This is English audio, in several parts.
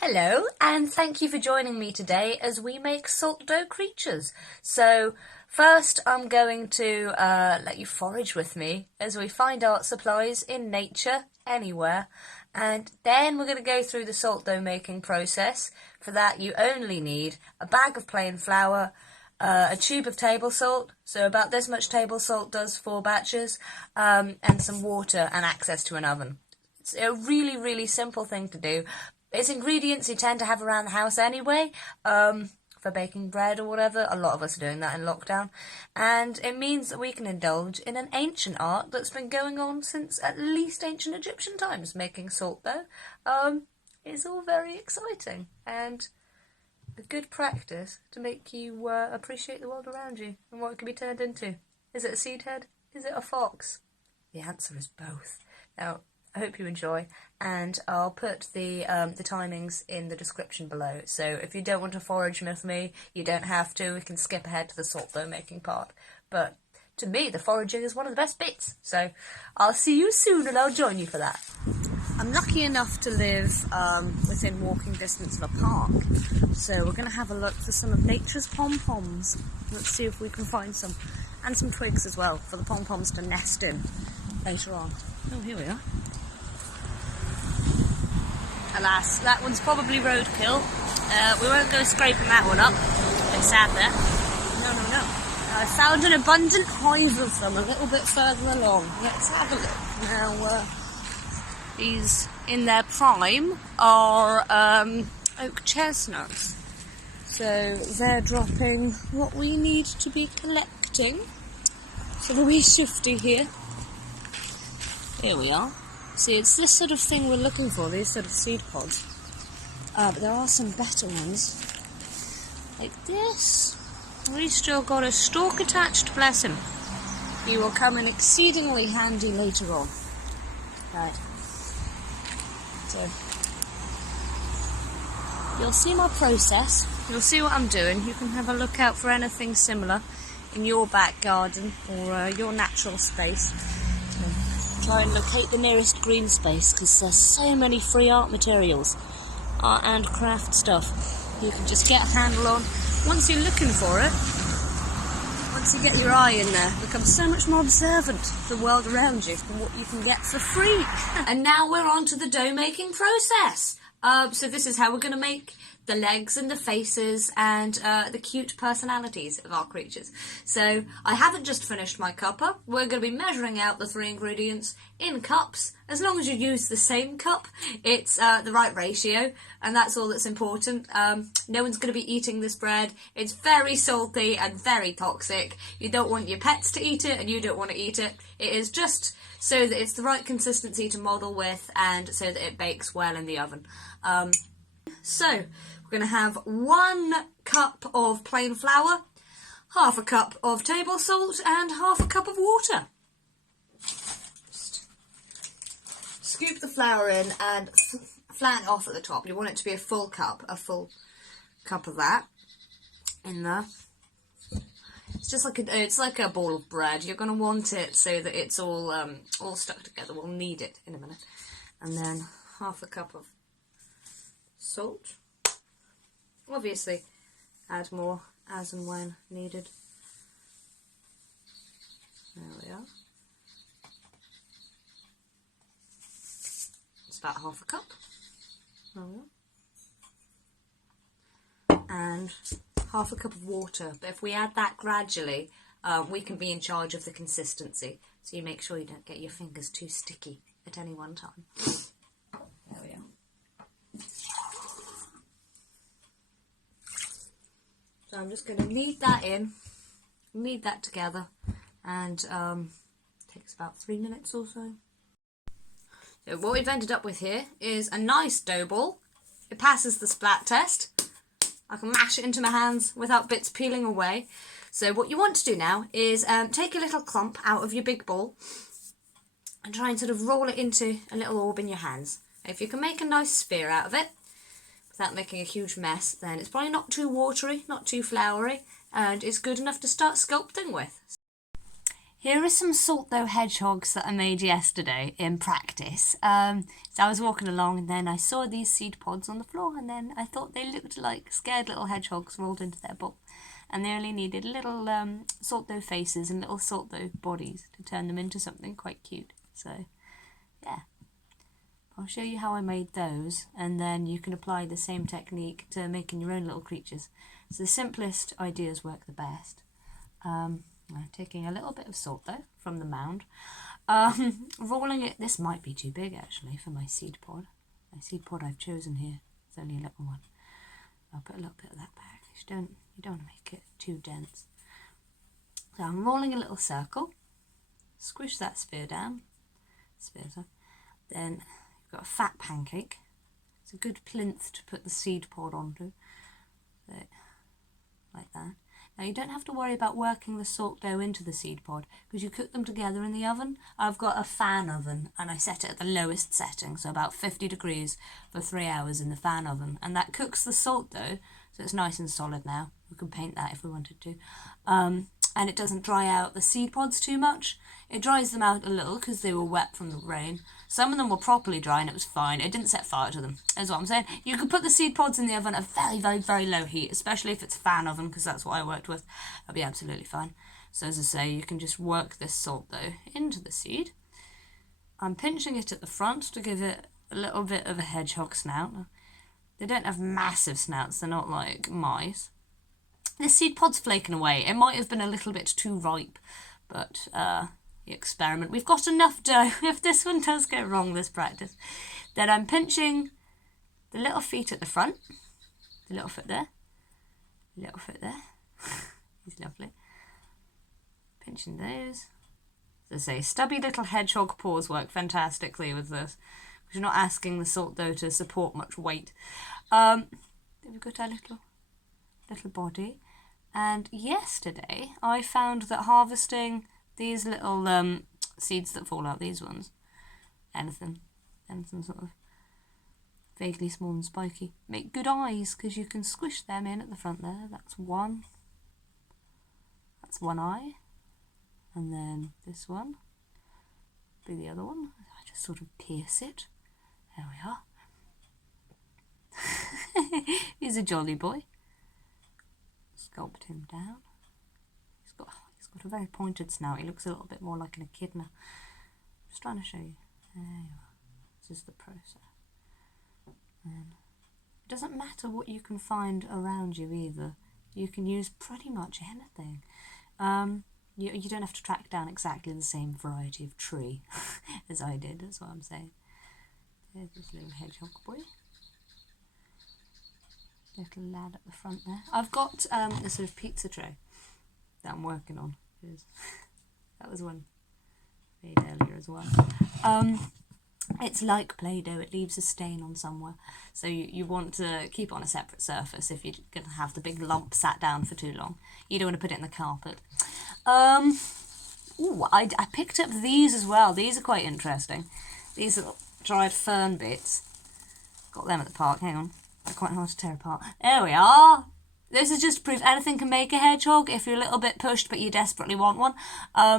Hello, and thank you for joining me today as we make salt dough creatures. So, first I'm going to let you forage with me as we find art supplies in nature, anywhere, and then we're going to go through the salt dough making process. For that you only need a bag of plain flour, a tube of table salt, so about this much table salt does 4 batches, and some water and access to an oven. It's a really simple thing to do. It's ingredients you tend to have around the house anyway, for baking bread or whatever. A lot of us are doing that in lockdown. And it means that we can indulge in an ancient art that's been going on since at least ancient Egyptian times, making salt dough. It's all very exciting and a good practice to make you appreciate the world around you and what it can be turned into. Is it a seed head? Is it a fox? The answer is both. Now, I hope you enjoy, and I'll put the timings in the description below, so if you don't want to forage with me, you don't have to. We can skip ahead to the salt dough making part, but to me the foraging is one of the best bits, so I'll see you soon and I'll join you for that. I'm lucky enough to live within walking distance of a park, so we're going to have a look for some of nature's pom-poms. Let's see if we can find some, and some twigs as well for the pom-poms to nest in later on. Oh, here we are. Alas, that one's probably roadkill. We won't go scraping that one up. It's sad there. No. I found an abundant hive of them a little bit further along. Let's have a look. Now, these in their prime are oak chestnuts. So they're dropping what we need to be collecting. So the wee shifty here. Here we are. See, it's this sort of thing we're looking for, these sort of seed pods. But there are some better ones, like this. At least still got a stalk attached, bless him. He will come in exceedingly handy later on. Right. So, you'll see my process, you'll see what I'm doing. You can have a look out for anything similar in your back garden or your natural space. Try and locate the nearest green space, because there's so many free art materials, art and craft stuff you can just get a handle on. Once you're looking for it, once you get your eye in there, become so much more observant of the world around you and what you can get for free. And now we're on to the dough making process. So this is how we're going to make the legs and the faces and the cute personalities of our creatures. So I haven't just finished my cuppa. We're going to be measuring out the 3 ingredients in cups. As long as you use the same cup, it's the right ratio, and that's all that's important. No one's going to be eating this bread. It's very salty and very toxic. You don't want your pets to eat it, and you don't want to eat it. It is just so that it's the right consistency to model with, and so that it bakes well in the oven. So we're going to have 1 cup of plain flour, half a cup of table salt, and half a cup of water. Just scoop the flour in and flatten it off at the top. You want it to be a full cup of that in there. It's just like it's like a ball of bread. You're going to want it so that it's all stuck together. We'll need it in a minute. And then half a cup of salt. Obviously, add more as and when needed. There we are. It's about half a cup. There we are. And half a cup of water. But if we add that gradually, we can be in charge of the consistency. So you make sure you don't get your fingers too sticky at any one time. There we are. So I'm just going to knead that in, knead that together, and it takes about 3 minutes or so. So what we've ended up with here is a nice dough ball. It passes the splat test. I can mash it into my hands without bits peeling away. So what you want to do now is take a little clump out of your big ball and try and sort of roll it into a little orb in your hands. If you can make a nice sphere out of it, without making a huge mess, then it's probably not too watery, not too floury, and it's good enough to start sculpting with. Here are some salt-though hedgehogs that I made yesterday in practice. So I was walking along and then I saw these seed pods on the floor and then I thought they looked like scared little hedgehogs rolled into their bowl. And they only needed little salt-though faces and little salt-though bodies to turn them into something quite cute. So, yeah. I'll show you how I made those and then you can apply the same technique to making your own little creatures. So the simplest ideas work the best. I'm taking a little bit of salt though from the mound, rolling it. This might be too big actually for my seed pod. My seed pod I've chosen here, it's only a little one. I'll put a little bit of that back. You don't want to make it too dense. So I'm rolling a little circle, squish that sphere down, then you've got a fat pancake. It's a good plinth to put the seed pod onto, so, like that. Now you don't have to worry about working the salt dough into the seed pod because you cook them together in the oven. I've got a fan oven and I set it at the lowest setting, so about 50 degrees for 3 hours in the fan oven, and that cooks the salt dough so it's nice and solid now. We can paint that if we wanted to. And it doesn't dry out the seed pods too much. It dries them out a little because they were wet from the rain. Some of them were properly dry and it was fine. It didn't set fire to them, is what I'm saying. You could put the seed pods in the oven at very, very, very low heat, especially if it's a fan oven, because that's what I worked with. That'll be absolutely fine. So as I say, you can just work this salt dough into the seed. I'm pinching it at the front to give it a little bit of a hedgehog snout. They don't have massive snouts, they're not like mice. The seed pod's flaking away. It might have been a little bit too ripe, but the experiment. We've got enough dough. If this one does go wrong, this practice, then I'm pinching the little feet at the front. The little foot there. Little foot there. He's lovely. Pinching those. As I say, stubby little hedgehog paws work fantastically with this. Because you're not asking the salt dough to support much weight. Then we've got our little body. And yesterday I found that harvesting these little seeds that fall out, these ones, anything sort of vaguely small and spiky, make good eyes because you can squish them in at the front there. That's one eye, and then this one be the other one. I just sort of pierce it. There we are. He's a jolly boy. Sculpt him down. He's got a very pointed snout. He looks a little bit more like an echidna. Just trying to show you. There you are. This is the process. And it doesn't matter what you can find around you either. You can use pretty much anything. You don't have to track down exactly the same variety of tree as I did. That's what I'm saying. There's this little hedgehog boy. Little lad at the front there. I've got a sort of pizza tray that I'm working on. That was one made earlier as well. It's like Play-Doh, it leaves a stain on somewhere. So you want to keep it on a separate surface if you're going to have the big lump sat down for too long. You don't want to put it in the carpet. Ooh, I picked up these as well. These are quite interesting. These little dried fern bits. Got them at the park, hang on. They're quite hard to tear apart. There we are. This is just proof anything can make a hedgehog if you're a little bit pushed but you desperately want one.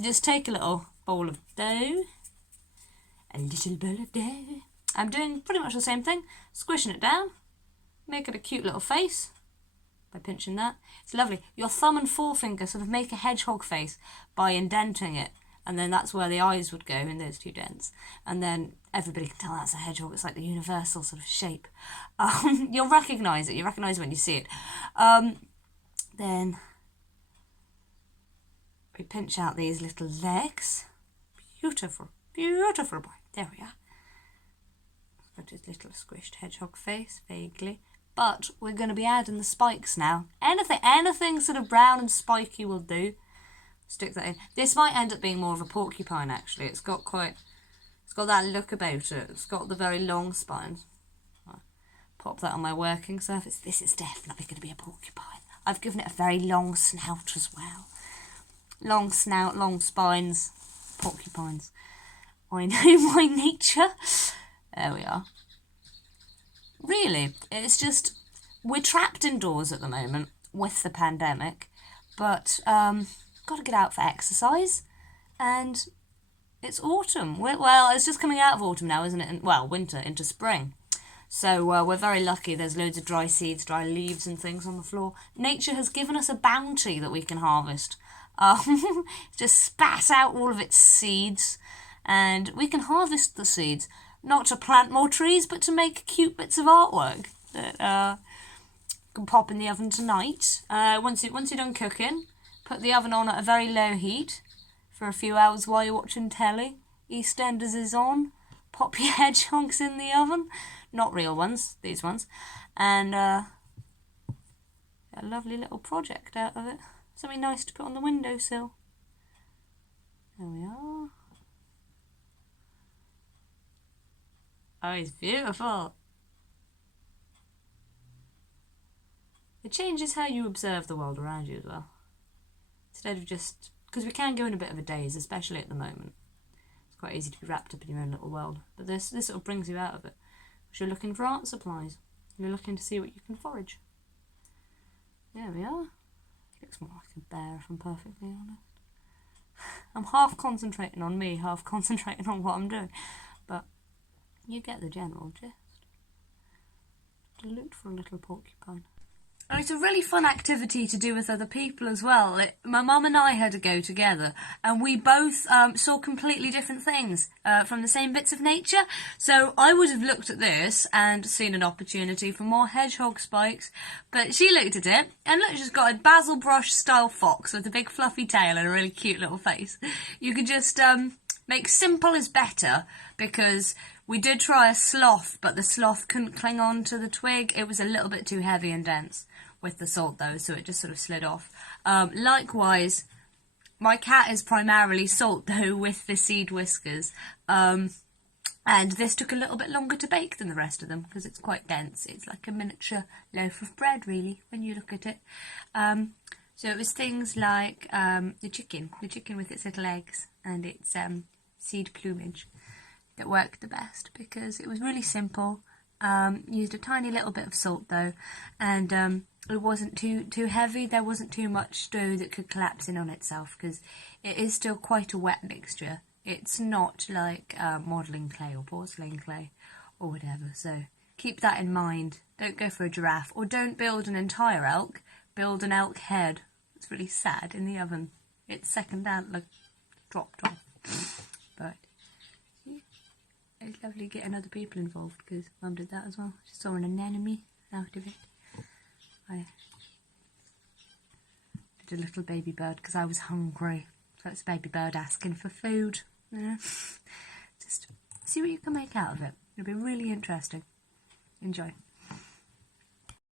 Just take a little bowl of dough. A little bowl of dough. I'm doing pretty much the same thing. Squishing it down. Make it a cute little face. By pinching that. It's lovely. Your thumb and forefinger sort of make a hedgehog face by indenting it. And then that's where the eyes would go in those two dents. And then everybody can tell that's a hedgehog. It's like the universal sort of shape. You'll recognise it. You recognise it when you see it. Then we pinch out these little legs. Beautiful, beautiful boy. There we are. Got his little squished hedgehog face, vaguely. But we're going to be adding the spikes now. Anything sort of brown and spiky will do. Stick that in. This might end up being more of a porcupine actually. It's got that look about it. It's got the very long spines. I'll pop that on my working surface. This is definitely going to be a porcupine. I've given it a very long snout as well. Long snout, long spines, porcupines. I know my nature. There we are. Really, it's just, we're trapped indoors at the moment with the pandemic, but got to get out for exercise, and it's autumn. Well, it's just coming out of autumn now, isn't it? Well, winter into spring. So we're very lucky. There's loads of dry seeds, dry leaves and things on the floor. Nature has given us a bounty that we can harvest. Just spat out all of its seeds, and we can harvest the seeds, not to plant more trees, but to make cute bits of artwork that can pop in the oven tonight. Once you're done cooking, put the oven on at a very low heat for a few hours while you're watching telly. EastEnders is on. Pop your hedgehogs in the oven. Not real ones, these ones. And get a lovely little project out of it. Something nice to put on the windowsill. There we are. Oh, it's beautiful. It changes how you observe the world around you as well. Instead of just... because we can go in a bit of a daze, especially at the moment. It's quite easy to be wrapped up in your own little world. But this sort of brings you out of it. Because you're looking for art supplies. You're looking to see what you can forage. There we are. He looks more like a bear, if I'm perfectly honest. I'm half concentrating on me, half concentrating on what I'm doing. But you get the general gist. To loot for a little porcupine. And it's a really fun activity to do with other people as well. My mum and I had a go together, and we both saw completely different things from the same bits of nature. So I would have looked at this and seen an opportunity for more hedgehog spikes, but she looked at it, and look, she's got a basil brush style fox with a big fluffy tail and a really cute little face. You could just make simple is better, because we did try a sloth, but the sloth couldn't cling on to the twig. It was a little bit too heavy and dense with the salt though, so it just sort of slid off. Likewise, my cat is primarily salt though with the seed whiskers, and this took a little bit longer to bake than the rest of them because it's quite dense. It's like a miniature loaf of bread really when you look at it. So it was things like the chicken with its little eggs and its seed plumage that worked the best because it was really simple. Used a tiny little bit of salt though, and it wasn't too heavy. There wasn't too much dough that could collapse in on itself because it is still quite a wet mixture. It's not like modelling clay or porcelain clay or whatever, so keep that in mind. Don't go for a giraffe, or don't build an entire elk, build an elk head. It's really sad in the oven. Its second antler dropped off. But it's lovely getting other people involved because Mum did that as well. She saw an anemone out of it. I did a little baby bird because I was hungry. So it's a baby bird asking for food. You know? Just see what you can make out of it. It'll be really interesting. Enjoy.